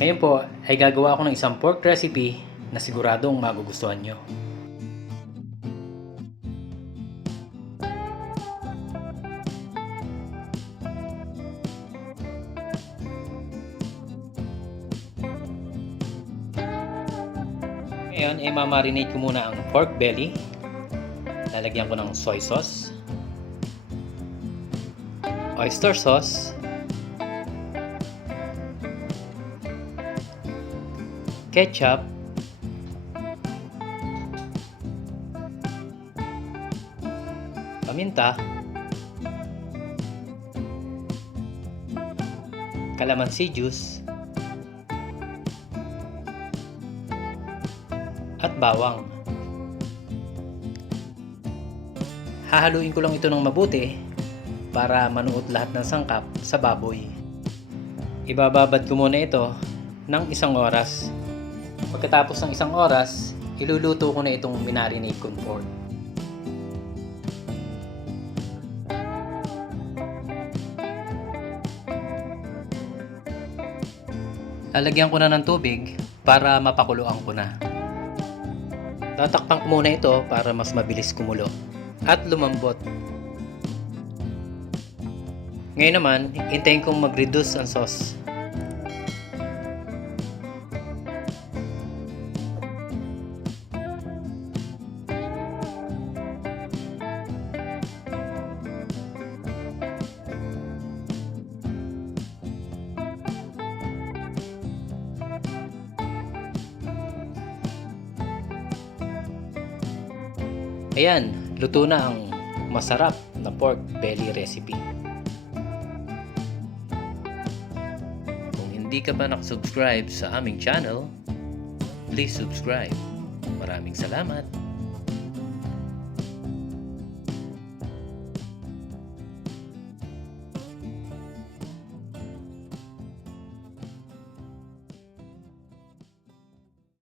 Ngayon po ay gagawa ako ng isang pork recipe na siguradong magugustuhan nyo. Ngayon ay mamarinate ko muna ang pork belly. Lalagyan ko ng soy sauce, oyster sauce, ketchup, paminta, calamansi juice, at bawang. Hahaluin ko lang ito ng mabuti para manuot lahat ng sangkap sa baboy. Ibababad ko muna ito ng 1 oras. Pagkatapos ng 1 oras, iluluto ko na itong minarinate kong pork. Lalagyan ko na ng tubig para mapakuluan ko na. Tatakpan ko muna ito para mas mabilis kumulo at lumambot. Ngayon naman, hintayin kong mag-reduce ang sauce. Ayan, luto na ang masarap na pork belly recipe. Kung hindi ka pa nakasubscribe sa aming channel, please subscribe. Maraming salamat!